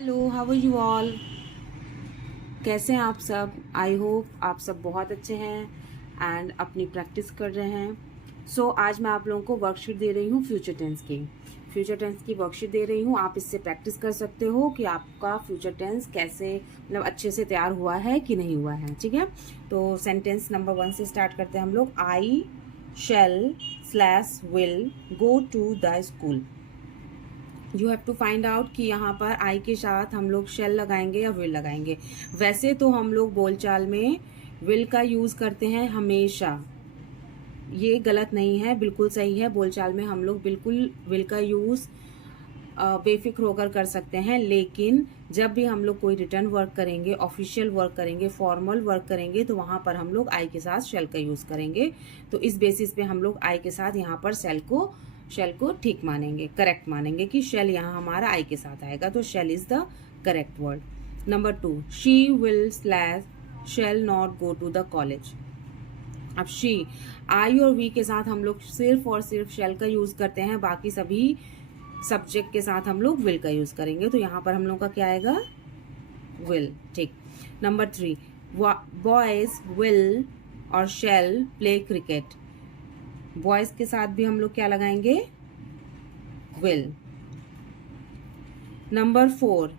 Hello, how are you all. कैसे हैं आप सब। आई होप आप सब बहुत अच्छे हैं एंड अपनी प्रैक्टिस कर रहे हैं। आज मैं आप लोगों को वर्कशीट दे रही हूँ फ्यूचर टेंस की वर्कशीट दे रही हूँ। आप इससे प्रैक्टिस कर सकते हो कि आपका फ्यूचर टेंस कैसे मतलब अच्छे से तैयार हुआ है कि नहीं हुआ है। ठीक है, तो सेंटेंस नंबर 1 से स्टार्ट करते हैं हम लोग। I shall slash will go to the school. You have to find out कि यहाँ पर आई के साथ हम लोग शेल लगाएंगे या विल लगाएंगे। वैसे तो हम लोग बोलचाल में विल का यूज करते हैं हमेशा, ये गलत नहीं है, बिल्कुल सही है। बोलचाल में हम लोग बिल्कुल विल का यूज बेफिक्र होकर कर सकते हैं, लेकिन जब भी हम लोग कोई रिटर्न वर्क करेंगे, ऑफिशियल वर्क करेंगे, फॉर्मल वर्क करेंगे, तो वहां पर हम लोग आई के साथ शेल का यूज करेंगे। तो इस बेसिस पे हम लोग आई के साथ यहाँ पर शेल को ठीक मानेंगे, करेक्ट मानेंगे कि शेल यहाँ हमारा आई के साथ आएगा, तो shall is the correct word. Number 2, she will slash shall not go to the college. अब शी, आई और वी के साथ हम लोग सिर्फ और सिर्फ शेल का यूज करते हैं, बाकी सभी सब्जेक्ट के साथ हम लोग विल का यूज करेंगे। तो यहाँ पर हम लोग का क्या आएगा, विल। ठीक। नंबर 3, बॉयज विल और शेल प्ले क्रिकेट। बॉयज के साथ भी हम लोग क्या लगाएंगे, will. Number 4,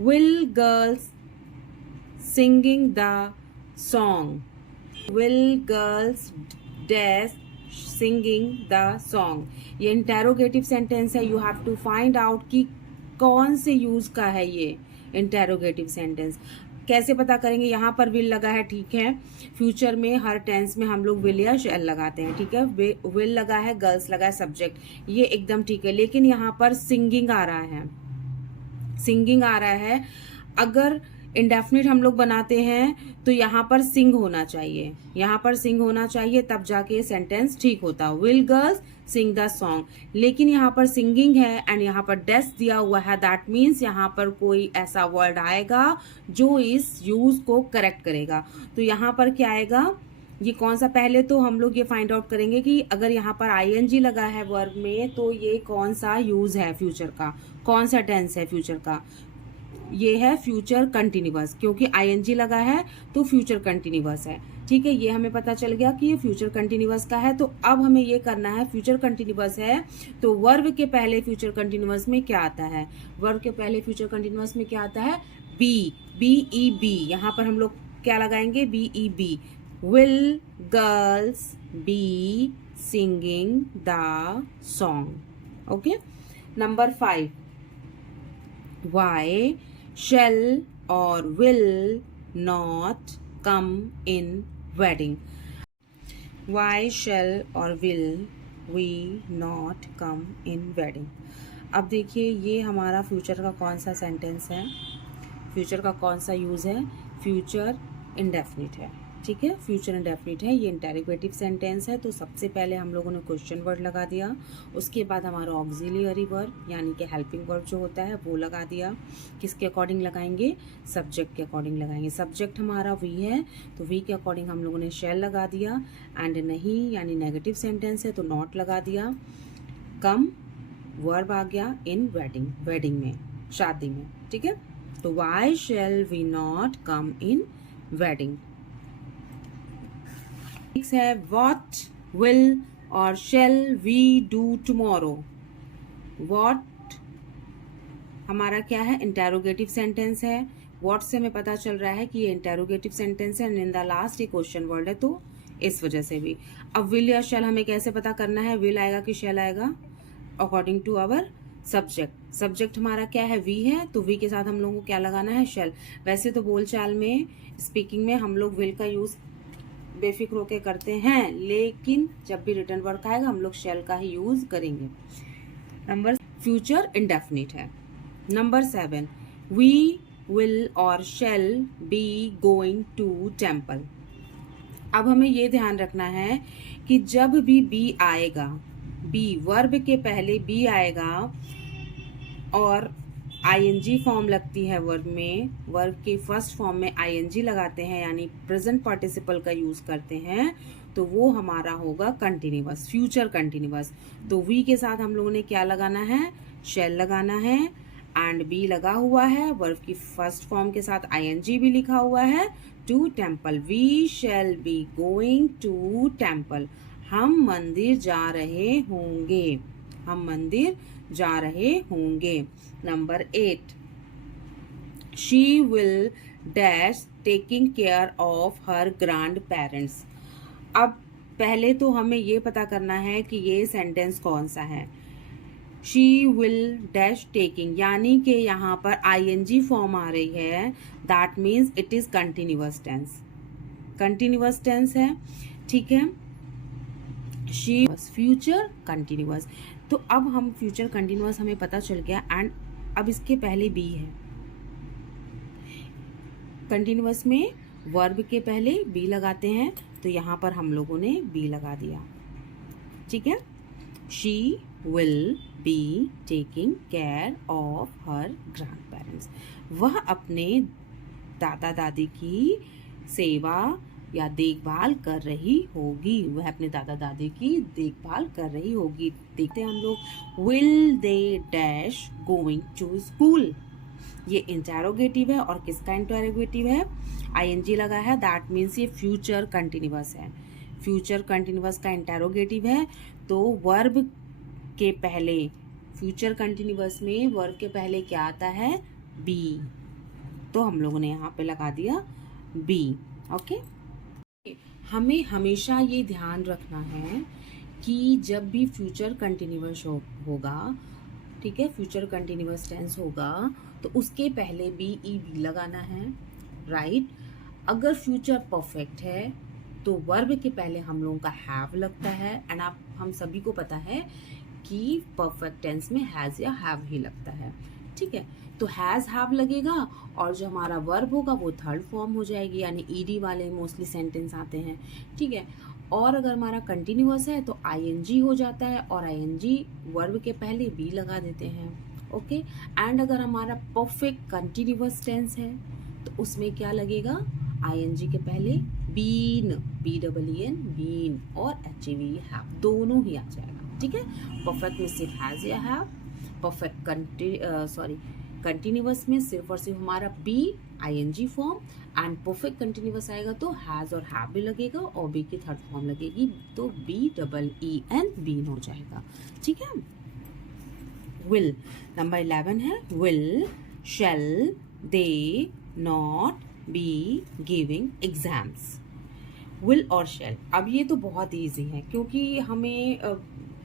will girls singing the song. Will girls dash singing the song. ये इंटेरोगेटिव सेंटेंस है। You have to find out कि कौन से यूज का है ये इंटेरोगेटिव सेंटेंस। कैसे पता करेंगे, यहाँ पर विल लगा है, ठीक है। फ्यूचर में हर टेंस में हम लोग विल या शेल लगाते हैं, ठीक है। विल लगा है, गर्ल्स लगा है, सब्जेक्ट, ये एकदम ठीक है। लेकिन यहाँ पर सिंगिंग आ रहा है। अगर इंडेफिनिट हम लोग बनाते हैं तो यहाँ पर सिंग होना चाहिए, तब जाके सेंटेंस ठीक होता। Will girls sing the song, लेकिन यहाँ पर सिंगिंग है एंड यहाँ पर डेस दिया हुआ है। दैट मीन्स यहाँ पर कोई ऐसा वर्ड आएगा जो इस यूज को करेक्ट करेगा। तो यहाँ पर क्या आएगा, ये कौन सा, पहले तो हम लोग ये फाइंड आउट करेंगे कि अगर यहाँ पर आईएनजी लगा है वर्ब में, तो ये कौन सा यूज है फ्यूचर का, कौन सा टेंस है फ्यूचर का। ये है फ्यूचर कंटिन्यूअस, क्योंकि आईएनजी लगा है तो फ्यूचर कंटिन्यूअस है। ठीक है, ये हमें पता चल गया कि ये फ्यूचर कंटिन्यूअस का है। तो अब हमें ये करना है, फ्यूचर कंटिन्यूअस है तो वर्ब के पहले फ्यूचर कंटिन्यूअस में क्या आता है, वर्ब के पहले फ्यूचर कंटिन्यूअस में क्या आता है, बी। यहाँ पर हम लोग क्या लगाएंगे, be. Will girls be singing the song. Okay. Number 5, why shall or will not come in wedding। why shall or will we not come in wedding। अब देखिए, ये हमारा फ्यूचर का कौन सा सेंटेंस है, फ्यूचर का कौन सा यूज है, फ्यूचर इंडेफिनिट है। ठीक है, फ्यूचर इंडेफिनिट है, ये इंटेरोगेटिव सेंटेंस है। तो सबसे पहले हम लोगों ने क्वेश्चन वर्ड लगा दिया, उसके बाद हमारा ऑक्सिलियरी वर्ब यानी कि हेल्पिंग वर्ब जो होता है वो लगा दिया। किसके अकॉर्डिंग लगाएंगे, सब्जेक्ट के अकॉर्डिंग लगाएंगे। सब्जेक्ट हमारा वी है तो वी के अकॉर्डिंग हम लोगों ने शेल लगा दिया, एंड नहीं यानी नेगेटिव सेंटेंस है तो नॉट लगा दिया। कम वर्ब आ गया इन वेडिंग में, शादी में। ठीक है, तो why shall we not come in wedding. है वॉट विल और shall we do tomorrow. What हमारा क्या है, इंटेरोगेटिव सेंटेंस है। वॉट से हमें पता चल रहा है कि ये इंटेरोगेटिव सेंटेंस है, इन द लास्ट ये क्वेश्चन वर्ड है, तो इस वजह से भी। अब विल या शेल हमें कैसे पता करना है, विल आएगा कि शेल आएगा, अकॉर्डिंग टू अवर सब्जेक्ट हमारा क्या है, वी है, तो वी के साथ हम लोगों को क्या लगाना है, शेल। वैसे तो बोलचाल में, स्पीकिंग में हम लोग विल का यूज बेफिक्र होके करते हैं, लेकिन जब भी रिटर्न वर्क आएगा हम लोग शेल का ही यूज करेंगे। नंबर फ्यूचर इंडेफिनिट है। नंबर 7, वी विल और shall be going to temple. अब हमें ये ध्यान रखना है कि जब भी बी आएगा, बी वर्ब के पहले बी आएगा और आईएनजी फॉर्म लगती है वर्ब में, वर्ब के फर्स्ट फॉर्म में आईएनजी लगाते हैं यानी प्रेजेंट पार्टिसिपल का यूज करते हैं, तो वो हमारा होगा कंटिन्यूअस, फ्यूचर कंटिन्यूअस। तो वी के साथ हम लोगों ने क्या लगाना है, शेल लगाना है, एंड बी लगा हुआ है, वर्ब की फर्स्ट फॉर्म के साथ आईएनजी भी लिखा हुआ है, to temple, we shall be going to temple, हम मंदिर जा रहे होंगे, हम मंदिर जा रहे होंगे। Number 8, she will dash taking care of her grand parents. अब पहले तो हमें ये पता करना है कि ये सेंटेंस कौन सा है। शी विल डैश टेकिंग, यानी कि यहाँ पर आईएनजी फॉर्म आ रही है, that means it is continuous tense, continuous tense है, ठीक है। शी फ्यूचर कंटिन्यूअस, तो अब हम फ्यूचर कंटिन्यूअस हमें पता चल गया, एंड अब इसके पहले बी है। कंटिन्यूअस में वर्ब के पहले बी लगाते हैं, तो यहाँ पर हम लोगों ने बी लगा दिया, ठीक है। She will be taking care of her grand parents, वह अपने दादा दादी की सेवा या देखभाल कर रही होगी, वह अपने दादा दादी की देखभाल कर रही होगी। देखते हैं हम लोग, will they dash going to school, ये इंटेरोगेटिव है, और किसका इंटेरोगेटिव है, आईएनजी लगा है, दैट मीन्स ये फ्यूचर कंटिन्यूअस है, फ्यूचर कंटिन्यूअस का इंटेरोगेटिव है। तो वर्ब के पहले, फ्यूचर कंटिन्यूअस में वर्ब के पहले क्या आता है, बी, तो हम लोगों ने यहाँ पे लगा दिया बी, ओके। हमें हमेशा ये ध्यान रखना है कि जब भी फ्यूचर कंटिन्यूअस होगा, ठीक है, फ्यूचर कंटिन्यूअस टेंस होगा, तो उसके पहले बी ई बी लगाना है, राइट। अगर फ्यूचर परफेक्ट है तो वर्ब के पहले हम लोगों का हैव लगता है, एंड आप हम सभी को पता है कि परफेक्ट टेंस में हैज या हैव ही लगता है, ठीक है। तो हैज हैव लगेगा, और जो हमारा वर्ब होगा वो थर्ड फॉर्म हो जाएगी, यानी ईडी वाले मोस्टली सेंटेंस आते हैं, ठीक है। और अगर हमारा कंटिन्यूअस है तो आईएनजी हो जाता है, और आईएनजी वर्ब के पहले बी लगा देते हैं, ओके। एंड अगर हमारा परफेक्ट कंटिन्यूअस टेंस है तो उसमें क्या लगेगा, आईएनजी के पहले बीन, BEEN बीन, और HAV हैव, दोनों ही आ जाएगा, ठीक है। परफेक्ट में सिर्फ हैज या हैव, परफेक्ट कंटिन्यूअस में सिर्फ और सिर्फ हमारा be ING form, and perfect continuous आएगा तो हैज और हैव भी लगेगा, और बी की थर्ड फॉर्म लगेगी, तो BEEN बीन हो जाएगा, ठीक है। विल, नंबर 11 है, will shell they not be giving exams, will or शैल। अब ये तो बहुत ईजी है, क्योंकि हमें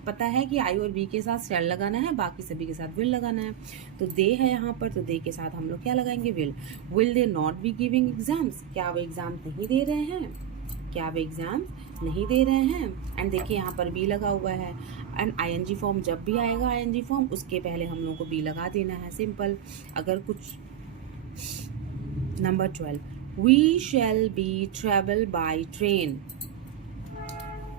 पता है कि आई और बी के साथ शैल लगाना है, बाकी सभी के साथ विल लगाना है। तो दे है यहाँ पर, तो दे के साथ हम लोग क्या लगाएंगे, will. Will they not be giving exams, क्या वे एग्जाम नहीं दे रहे हैं, क्या वे एग्जाम नहीं दे रहे हैं। एंड देखिए यहाँ पर बी लगा हुआ है, एंड आईएनजी फॉर्म जब भी आएगा, आईएनजी फॉर्म उसके पहले हम लोग को बी लगा देना है, सिंपल। अगर कुछ, number 12, we shall be travel by train,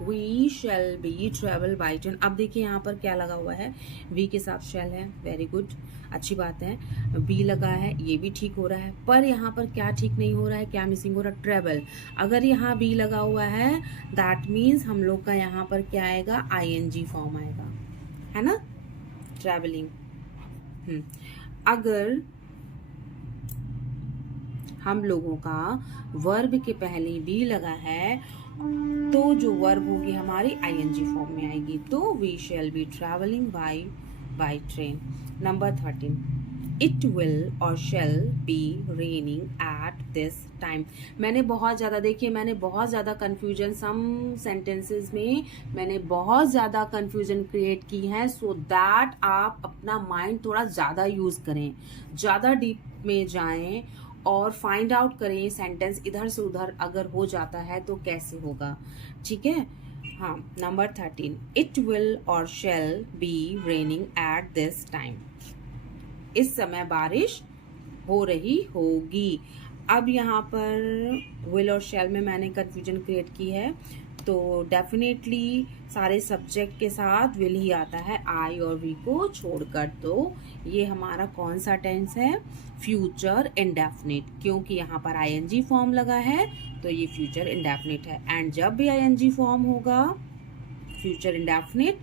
we shall be travel by train. अब देखिए यहाँ पर क्या लगा हुआ है, वी के साथ शैल है, वेरी गुड, अच्छी बात है। बी लगा है, ये भी ठीक हो रहा है, पर यहाँ पर क्या ठीक नहीं हो रहा है, क्या मिसिंग हो रहा है, ट्रेवल। अगर यहाँ बी लगा हुआ है, दैट मीन्स हम लोग का यहाँ पर क्या आएगा, आईएनजी फॉर्म आएगा, है ना, ट्रेवलिंग। अगर हम लोगों का वर्ब के पहले बी लगा है, तो जो वर्ब होगी हमारी आईएनजी फॉर्म में आएगी, तो we shall be travelling by train. Number 13, it will or shall be raining at this time. मैंने बहुत ज़्यादा कन्फ्यूजन, सम सेंटेंसेस में मैंने बहुत ज़्यादा कन्फ्यूजन क्रिएट की है, सो दैट आप अपना माइंड थोड़ा ज़्यादा यूज़ करें, ज़्यादा डीप में जाएं और फाइंड आउट करें सेंटेंस इधर से उधर अगर हो जाता है तो कैसे होगा, ठीक है। हाँ, number 13, it will or shall be raining at this time, इस समय बारिश हो रही होगी। अब यहाँ पर विल और शैल में मैंने कंफ्यूजन क्रिएट की है, तो डेफिनेटली सारे सब्जेक्ट के साथ विल ही आता है, आई और वी को छोड़कर। तो ये हमारा कौन सा टेंस है, फ्यूचर इंडेफिनिट, क्योंकि यहाँ पर आईएनजी फॉर्म लगा है तो ये फ्यूचर इंडेफिनिट है। एंड जब भी आईएनजी फॉर्म होगा फ्यूचर इंडेफिनिट,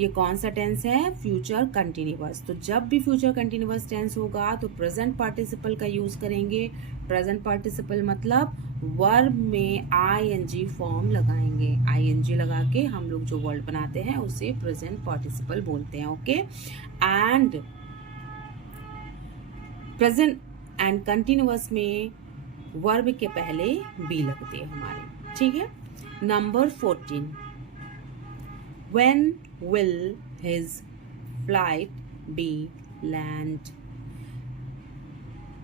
ये कौन सा टेंस है? Future continuous. तो जब भी फ्यूचर कंटिन्यूअस टेंस होगा तो प्रेजेंट पार्टिसिपल का यूज करेंगे। प्रेजेंट पार्टिसिपल मतलब वर्ब में आईएनजी फॉर्म लगाएंगे। आईएनजी लगा के हम लोग जो वर्ड बनाते हैं उसे प्रेजेंट पार्टिसिपल बोलते हैं। Okay, and present and continuous में वर्ब के पहले बी लगते हैं हमारे। ठीक है। Number 14, when will his flight be land?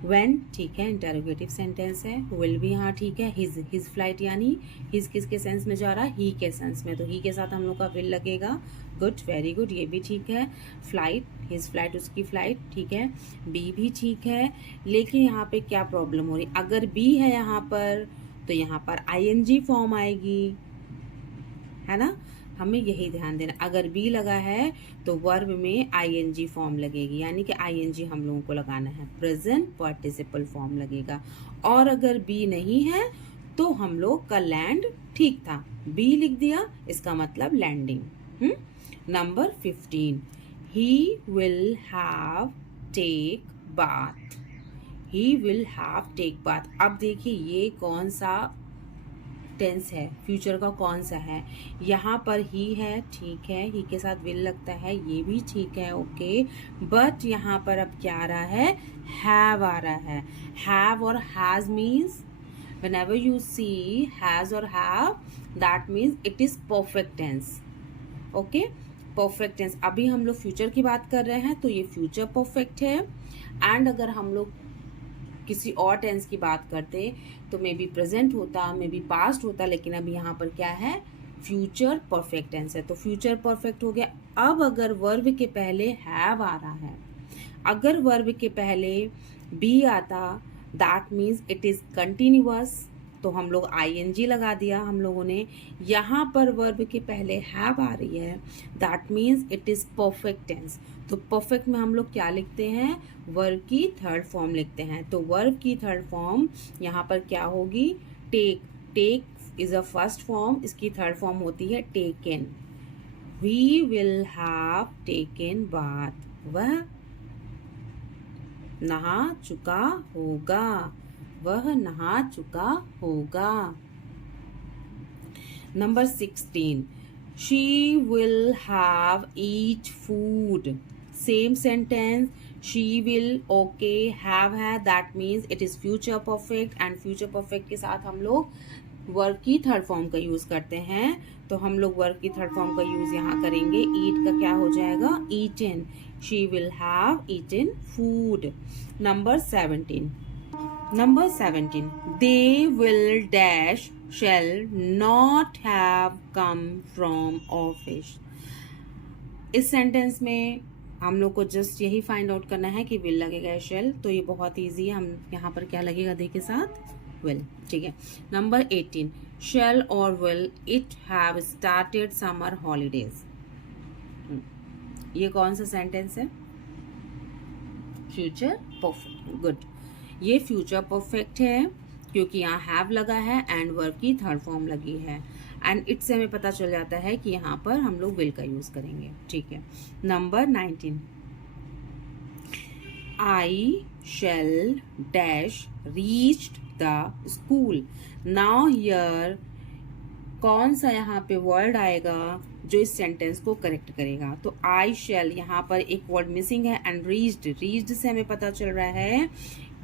when, ठीक है, इंटरोगेटिव सेंटेंस है। will भी यहाँ ठीक है। his फ्लाइट यानी his किसके सेंस में जा रहा है? he के सेंस में, तो he के साथ हम लोग का will लगेगा। गुड, वेरी गुड, ये भी ठीक है। फ्लाइट, हिज फ्लाइट, उसकी फ्लाइट, ठीक है। बी भी ठीक है। लेकिन यहाँ पे क्या प्रॉब्लम हो रही? अगर बी है यहाँ पर तो यहाँ पर आईएनजी फॉर्म आएगी, है ना। हमें यही ध्यान देना, अगर बी लगा है तो वर्ब में आईएनजी फॉर्म लगेगी, यानी कि आईएनजी हम लोगों को लगाना है, प्रेजेंट पार्टिसिपल फॉर्म लगेगा। और अगर बी नहीं है तो हम लोग का लैंड ठीक था, बी लिख दिया, इसका मतलब landing. Number 15, he will have take bath। he will have take bath। अब देखिए ये कौन सा टेंस है, फ्यूचर का कौन सा है? यहाँ पर ही है, ठीक है, ही के साथ विल लगता है, ये भी ठीक है, ओके। बट यहाँ पर अब क्या आ रहा है? हैव आ रहा है। हैव और has means whenever you see has or have, that means it is perfect tense। Okay, perfect tense. अभी हम लोग फ्यूचर की बात कर रहे हैं तो ये फ्यूचर परफेक्ट है। एंड अगर हम लोग किसी और टेंस की बात करते तो मे बी प्रेजेंट होता, मे बी पास्ट होता, लेकिन अभी यहाँ पर क्या है? फ्यूचर परफेक्ट टेंस है, तो फ्यूचर परफेक्ट हो गया। अब अगर वर्ब के पहले हैव आ रहा है, अगर वर्ब के पहले बी आता, that means it is continuous, तो हम लोग आईएनजी लगा दिया हम लोगों ने। यहाँ पर वर्ब के पहले हैव आ रही है, that means it is perfect tense. तो परफेक्ट में हम लोग क्या लिखते हैं? वर्ब की थर्ड फॉर्म लिखते हैं। तो वर्ब की थर्ड फॉर्म यहाँ पर क्या होगी? Take. Take is a first form, इसकी थर्ड फॉर्म होती है taken. We will have taken bath. वह नहा चुका होगा, वह नहा चुका होगा। Number 16, she will have eat food। Same sentence, she will, okay, have है, that means it is future perfect, and future perfect के साथ हम लोग वर्ब की थर्ड फॉर्म का यूज करते हैं। तो हम लोग वर्ब की थर्ड फॉर्म का यूज यहाँ करेंगे। ईट का क्या हो जाएगा? eaten। she will have eaten food। Number 17, they will dash shall not have come from office। इस सेंटेंस में हम लोग को जस्ट यही फाइंड आउट करना है कि विल लगेगा शेल, तो ये बहुत इजी है। हम यहाँ पर क्या लगेगा देखिए साथ? विल, ठीक है। नंबर 18, शेल और will it have started summer holidays. ये कौन सा सेंटेंस है? Future perfect. गुड, ये फ्यूचर परफेक्ट है क्योंकि यहाँ हैव लगा है एंड वर्ब की थर्ड फॉर्म लगी है। एंड इट से हमें पता चल जाता है कि यहाँ पर हम लोग विल का यूज करेंगे, ठीक है। Number 19, I shall dash reached the school. Now here कौन सा यहाँ पे वर्ड आएगा जो इस सेंटेंस को करेक्ट करेगा? तो आई शेल, यहाँ पर एक वर्ड मिसिंग है, एंड रीच्ड। रीच्ड से हमें पता चल रहा है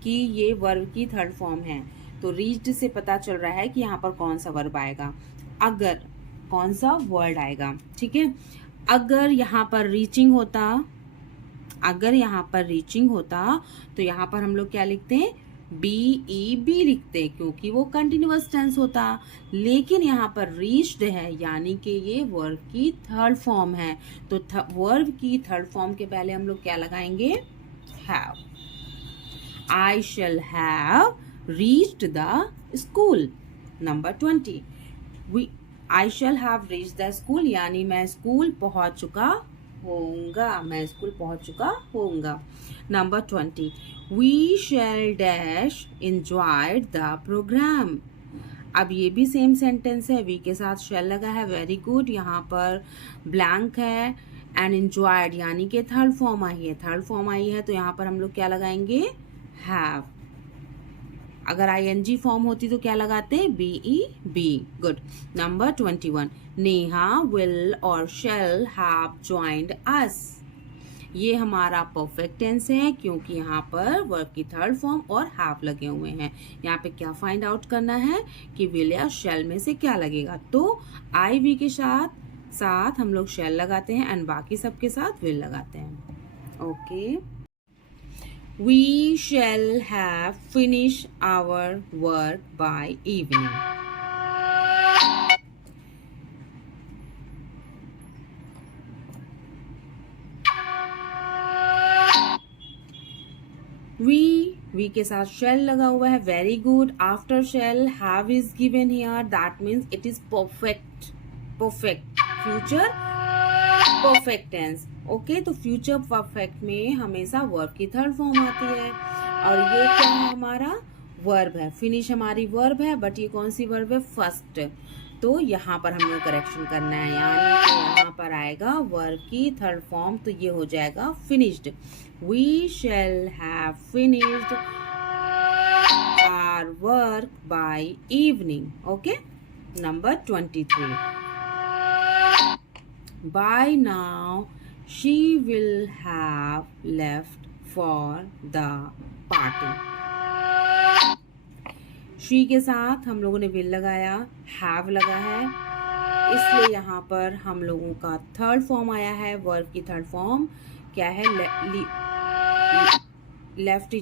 कि ये वर्ब की थर्ड फॉर्म है, तो रीच्ड से पता चल रहा है कि यहाँ पर कौन सा वर्ब आएगा, अगर कौन सा वर्ड आएगा, ठीक है। अगर यहाँ पर रीचिंग होता, अगर यहाँ पर रीचिंग होता तो यहाँ पर हम लोग क्या लिखते हैं? बी लिखते, क्योंकि वो कंटिन्यूअस टेंस होता। लेकिन यहाँ पर रीच्ड है, यानी कि ये वर्ब की थर्ड फॉर्म है, तो वर्ब की थर्ड फॉर्म के पहले हम लोग क्या लगाएंगे? Have. I shall have reached the school. Number 20, I shall have reached the school, यानी मैं स्कूल पहुंच चुका होऊंगा, मैं स्कूल पहुंच चुका होऊंगा। Number 20, we shall dash enjoyed the programme. अब ये भी सेम सेंटेंस है, वी के साथ शैल लगा है, वेरी गुड। यहाँ पर ब्लैंक है एंड enjoyed यानी कि थर्ड फॉर्म आई है, थर्ड फॉर्म आई है तो यहाँ पर हम लोग क्या लगाएंगे, हैव। अगर ING फॉर्म होती तो क्या लगाते, BEB। Good. Number 21, Neha will और शेल हैव ज्वाइंड अस। ये हमारा परफेक्ट टेंस है क्योंकि यहाँ पर वर्ब की थर्ड फॉर्म और हैव लगे हुए हैं। यहाँ पे क्या फाइंड आउट करना है कि विल या शेल में से क्या लगेगा, तो IV के साथ साथ हम लोग शेल लगाते हैं एंड बाकी सबके साथ विल लगाते हैं। Okay, we shall have finish our work by evening. We के साथ शेल लगा हुआ है, very good. After shall have is given here, that means it is perfect, perfect future perfect tense. Okay, तो फ्यूचर परफेक्ट में हमेशा verb की third form आती है और ये क्या है, हमारा वर्ब है। फिनिश हमारी वर्ब है, बट ये कौन सी वर्ब है, फर्स्ट। तो यहाँ पर हमें करेक्शन करना है, यानी कि यहाँ पर आएगा वर्ब की थर्ड फॉर्म, तो ये हो जाएगा finished. We shall have finished our work by evening. Okay, number 23, by now she will have left for the party। she के साथ हम लोगों ने will लगाया, have लगा है, इसलिए यहाँ पर हम लोगों का थर्ड फॉर्म आया है। वर्ब की थर्ड फॉर्म क्या है, left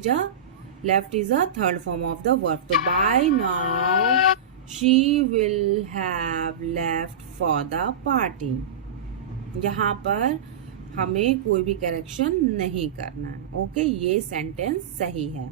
is a third form of the verb. तो by now she will have left for the party। यहाँ पर हमें कोई भी करेक्शन नहीं करना है। ओके, ये सेंटेंस सही है।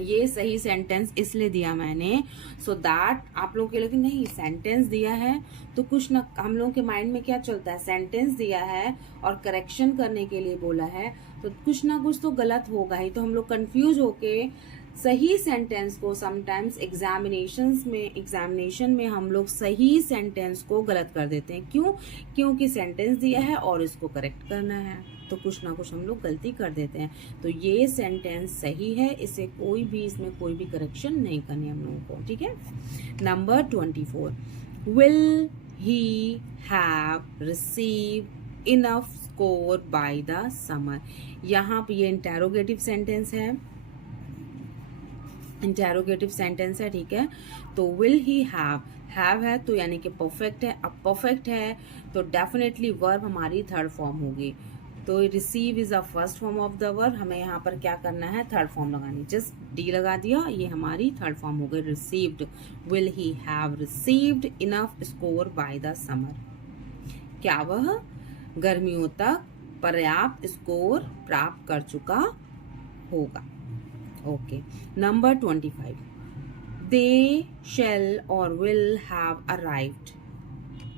ये सही सेंटेंस इसलिए दिया मैंने सो दैट आप लोगों के लिए, नहीं सेंटेंस दिया है तो कुछ ना, हम लोगों के माइंड में क्या चलता है, सेंटेंस दिया है और करेक्शन करने के लिए बोला है तो कुछ ना कुछ तो गलत होगा ही, तो हम लोग कंफ्यूज होके सही सेंटेंस को समटाइम्स एग्जामिनेशन में हम लोग सही सेंटेंस को गलत कर देते हैं। क्यों? क्योंकि सेंटेंस दिया है और इसको करेक्ट करना है तो कुछ ना कुछ हम लोग गलती कर देते हैं। तो ये सेंटेंस सही है, इसे कोई भी, इसमें कोई भी करेक्शन नहीं करनी हम लोगों को। ठीक है, number 24, will he have receive enough score by the summer. यहाँ पे ये इंटेरोगेटिव सेंटेंस है, इंटेरोगेटिव सेंटेंस है। ठीक है, तो विल ही हैव है तो यानी कि परफेक्ट है। अब परफेक्ट है तो डेफिनेटली वर्ब हमारी थर्ड फॉर्म होगी। तो receive is a first form of the verb, हमें यहाँ पर क्या करना है, थर्ड फॉर्म लगानी, जस्ट डी लगा दिया, ये हमारी थर्ड फॉर्म हो गई, received. Will he have received enough score by the summer. क्या वह गर्मियों तक पर्याप्त स्कोर प्राप्त कर चुका होगा। ओके, नंबर 25, दे शैल और विल हैव अराइव्ड।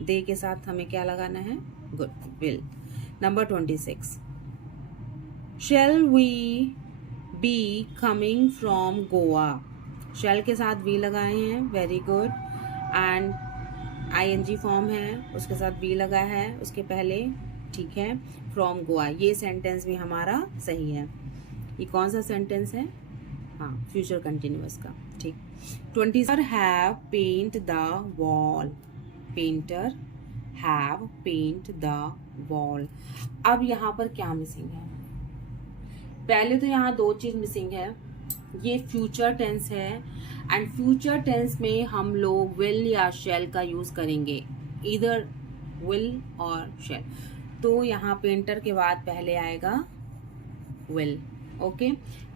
दे के साथ हमें क्या लगाना है, good, will. Number 26, shall we be coming from Goa. Shall के साथ वी लगाए हैं, very good. And ING form है, उसके साथ वी लगा है उसके पहले। ठीक है, फ्रॉम गोवा, ये सेंटेंस भी हमारा सही है। ये कौन सा सेंटेंस है, हाँ, फ्यूचर कंटिन्यूअस का। ठीक, 20, have paint the wall. Painter have paint the wall. अब यहाँ पर क्या मिसिंग है, पहले तो यहाँ दो चीज मिसिंग है, ये फ्यूचर टेंस है एंड फ्यूचर टेंस में हम लोग विल या शैल का यूज करेंगे, इधर विल और शैल। तो यहाँ पेंटर के बाद पहले आएगा विल। ओके,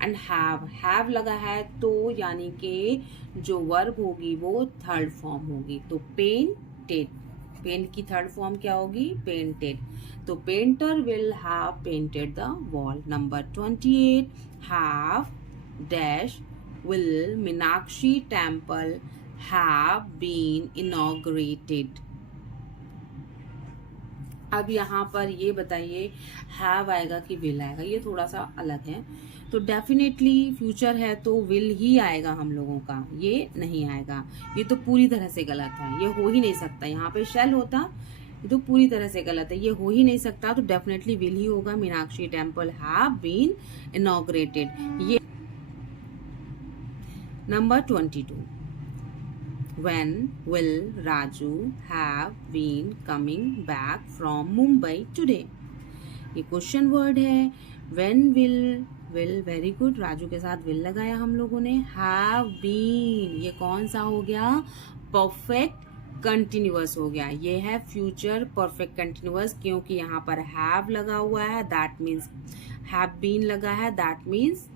एंड हैव लगा है तो यानी कि जो वर्ब होगी वो थर्ड फॉर्म होगी, तो पेंटेड, पेंट की थर्ड फॉर्म क्या होगी, पेंटेड। तो painter will have painted the wall. Number 28, have dash will Meenakshi temple have been inaugurated. अब यहाँ पर ये बताइए हैव आएगा कि विल आएगा, ये थोड़ा सा अलग है। तो डेफिनेटली फ्यूचर है तो विल ही आएगा हम लोगों का, ये नहीं आएगा, ये तो पूरी तरह से गलत है, ये हो ही नहीं सकता। यहाँ पे शैल होता ये तो पूरी तरह से गलत है, ये हो ही नहीं सकता, तो डेफिनेटली विल ही होगा। Meenakshi temple have been inaugurated. ये number 22, when will Raju have been coming back from Mumbai today? ये क्वेश्चन वर्ड है। when will very good, Raju के साथ will लगाया हम लोगों ने। have been, ये कौन सा हो गया? परफेक्ट कंटिन्यूअस हो गया। ये है फ्यूचर परफेक्ट कंटिन्यूअस, क्योंकि यहाँ पर have लगा हुआ है, दैट मीन्स have been लगा है, दैट मीन्स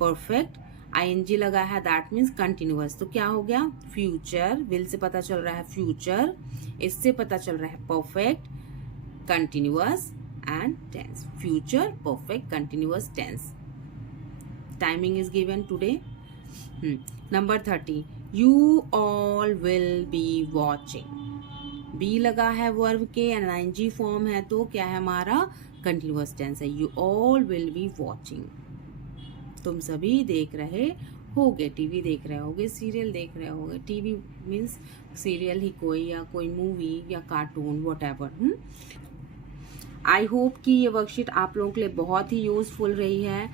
परफेक्ट। ing लगा है, दैट मीन्स कंटिन्यूअस। तो क्या हो गया? फ्यूचर, विल से पता चल रहा है फ्यूचर, इससे पता चल रहा है perfect continuous and tense. Future perfect continuous tense. Timing is given today. Number 30, you all will be watching. Be लगा है वर्ब के, ing फॉर्म है, तो क्या है हमारा? कंटिन्यूअस टेंस है। You all will be watching, तुम सभी देख रहे होगे, टीवी देख रहे होगे, सीरियल देख रहे होगे। टीवी मीन्स सीरियल ही कोई, या कोई मूवी या कार्टून, व्हाटएवर। आई होप कि ये वर्कशीट आप लोगों के लिए बहुत ही यूजफुल रही है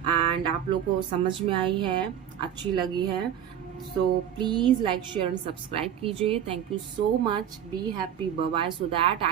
एंड आप लोगों को समझ में आई है, अच्छी लगी है। So please like, share and subscribe कीजिए। Thank you so much. Be happy, bye bye. So that I